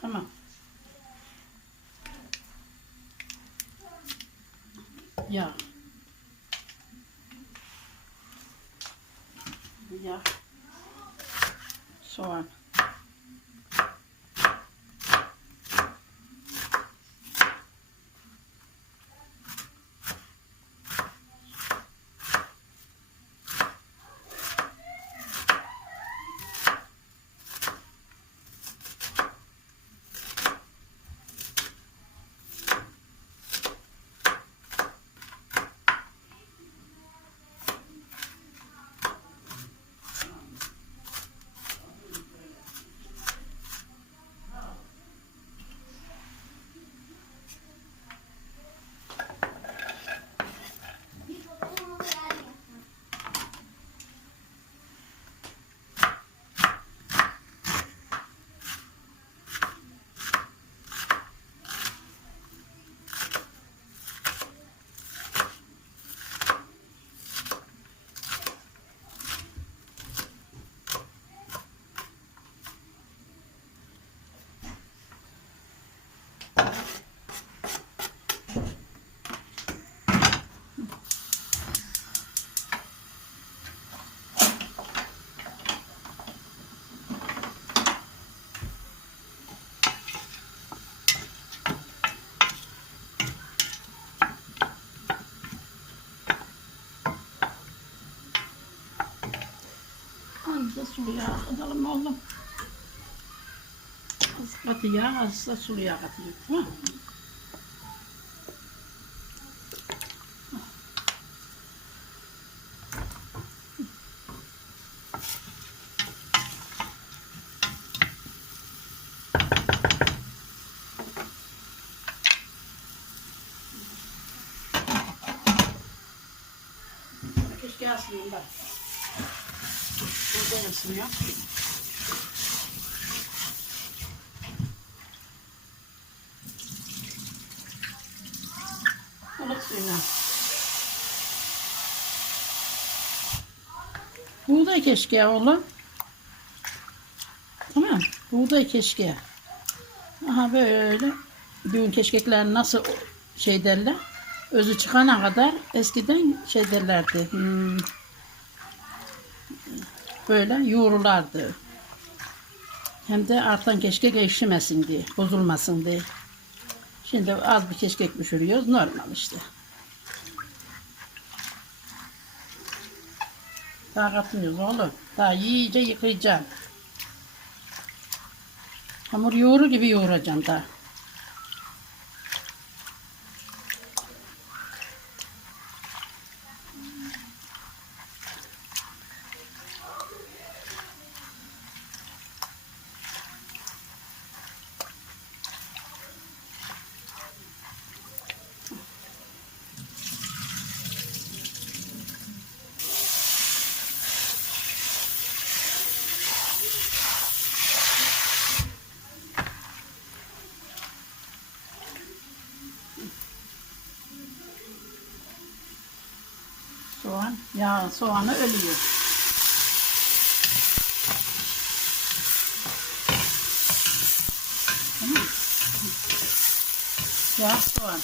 Tamam. Yağ. Yağ. Soğan. Sulu yağ katalım oğlum. Az katı yağ, az da sulu yağ. Tamam mı? Keşke bak. Burada ısınıyor. Ilık suyuna. Buğday keşke oğlum. Tamam. Buğday keşke. Aha böyle. Düğün keşkekler nasıl şey derler. Özü çıkana kadar eskiden şey derlerdi. Hmm, böyle yoğrulardı. Hem de artan keşkek ekşimesin diye, bozulmasın diye. Şimdi az bir keşkek pişiriyoruz, normal işte. Daha katmıyoruz oğlum. Daha iyice yıkayacağım. Hamur yoğurur gibi yoğuracağım daha. Soğan, ya soğanı ölüyor. Tamam mı? Ya soğan.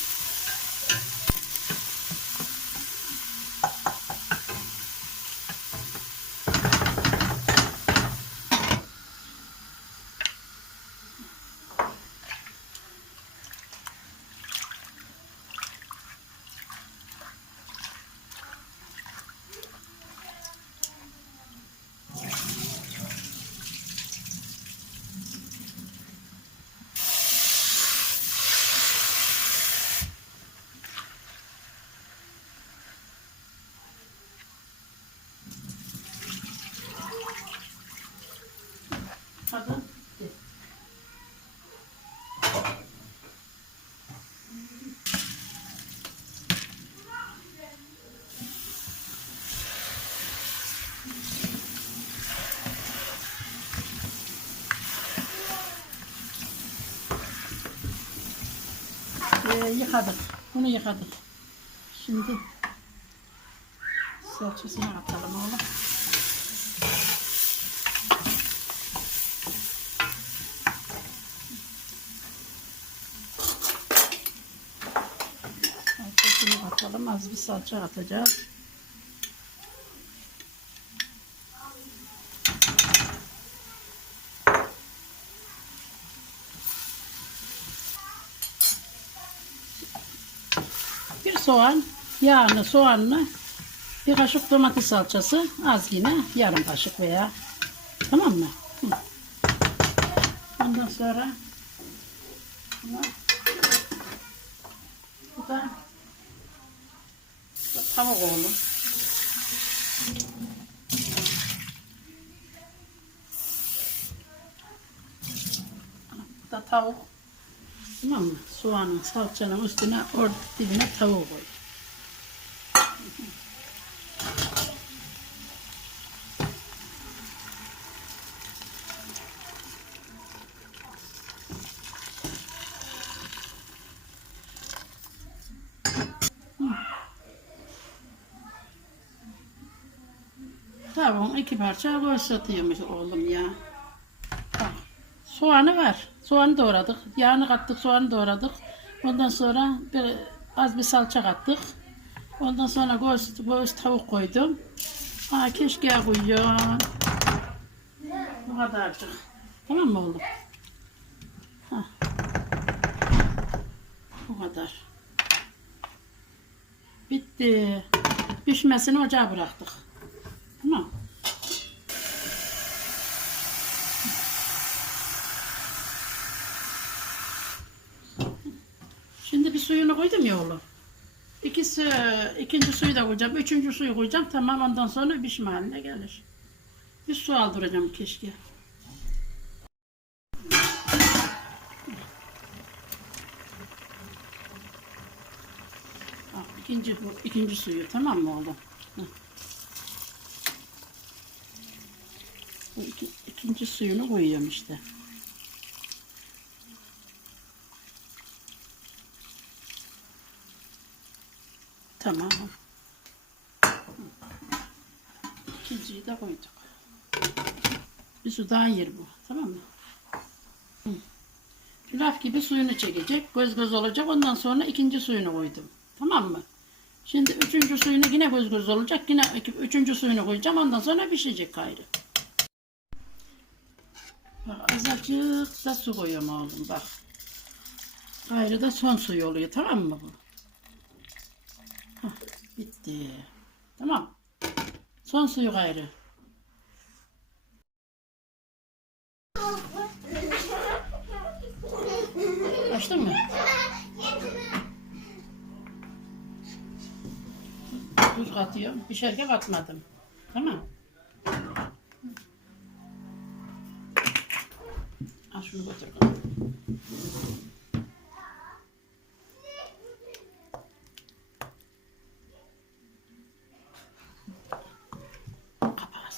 Ee, yıkadık. Bunu yıkadık. Şimdi salçasını atalım oğlum. Salçasını atalım. Az bir salça atacağız. Soğan, yağını, soğanını, bir kaşık domates salçası, az yine yarım kaşık veya tamam mı? Hı. Ondan sonra bu da, bu tavuk oğlu. Bu da tavuk. Tamam mı? Soğanın, salçanın üstüne orada dibine tavuğu koy. Tavuğun iki parça koy satıyormuş oğlum ya. Soğanı var. Soğanı doğradık. Yağını kattık, soğanı doğradık. Ondan sonra bir, az bir salça kattık. Ondan sonra göğüs, göğüs tavuk koydum. Ha, keşke koyuyorum. Bu kadarcık. Tamam mı oğlum? Ha. Bu kadar. Bitti. Pişmesini ocağa bıraktık. Tamam. Şimdi bir suyunu koydum ya oğlum. İkisi, ikinci suyu da koyacağım. Üçüncü suyu koyacağım. Tamam ondan sonra pişme haline gelir. Bir su aldıracağım keşke. Bak, ikinci, ikinci suyu tamam mı oğlum? Bu iki, ikinci suyunu koyuyorum işte. Tamam. İkinciyi de koyduk. Bir su daha yer bu. Tamam mı? Hı. Pilaf gibi suyunu çekecek. Göz göz olacak. Ondan sonra ikinci suyunu koydum. Tamam mı? Şimdi üçüncü suyunu yine göz göz olacak. Yine üçüncü suyunu koyacağım. Ondan sonra pişecek gayrı. Bak azıcık da su koyuyorum oğlum bak. Gayrı da son suyu oluyor. Tamam mı bu? Bitti. Tamam. Son suyu gayrı. Açtın mı? Tuz katıyorum. Pişerken katmadım. Tamam. Al şunu götür. kızım. Kapağı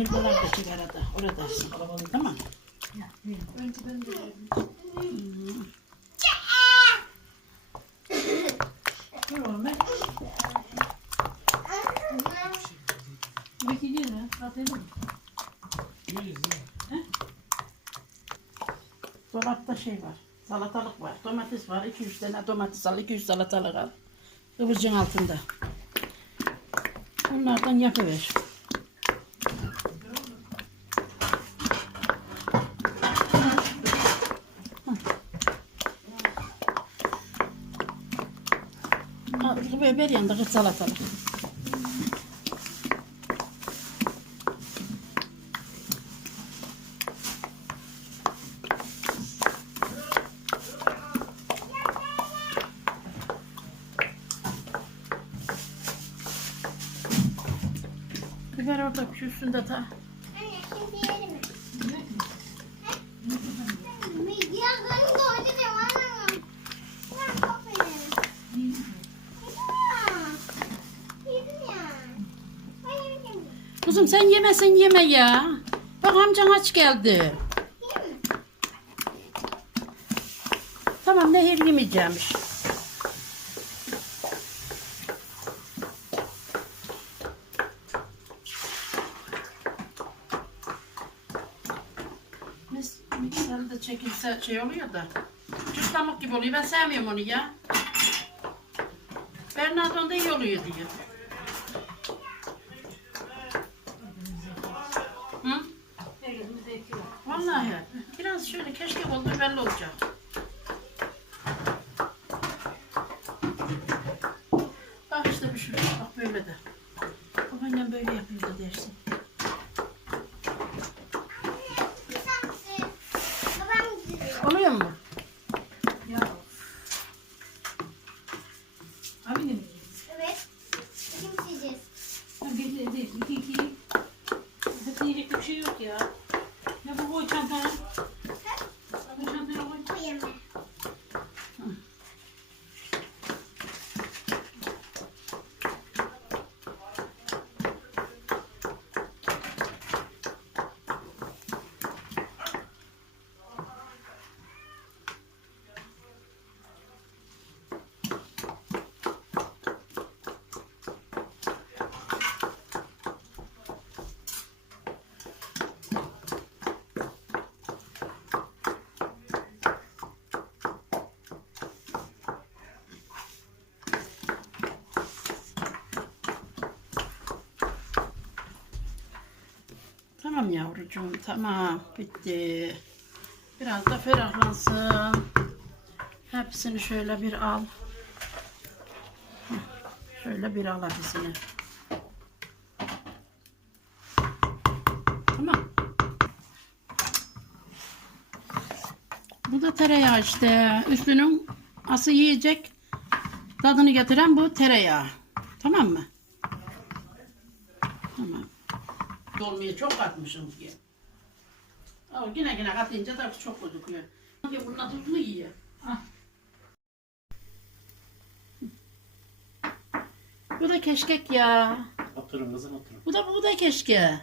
Helvalar da çık arada. Orada. Tamam. Dur oğlum ben. Belki değil mi? Aferin mi? He? Dolapta şey var. Salatalık var. Domates var. 200 tane domates al. 200 salatalık al. Kıvırcın altında. Onlardan yapıver. Ver yanında kız salatalık. Biber orada şu üstünde ta. Kızım sen yemesen yeme ya. Bak amcan aç geldi. Tamam nehir yemeyeceğimmiş. fazla çekilse şey oluyor da. Cırtlamak gibi oluyor. Ben sevmiyorum onu ya. Bernardon da iyi oluyor diyor. Olacak. Bak işte bir şu, bak böyle de. Babaannem böyle yapıyordu dersin. Koyamam. Tamam yavrucuğum tamam bitti. Biraz da ferahlansın. Hepsini şöyle bir al. Şöyle bir al hepsini. Tamam. Bu da tereyağı işte. Üstünün ası yiyecek. Tadını getiren bu tereyağı. Tamam mı? Tamam. Dolmaya çok katmışım ki. Ama yine yine katınca da çok gözüküyor. Sanki bununla tuzlu yiyor. Ah. Bu da keşkek ya. Oturun kızım oturun. Bu da buğday keşke.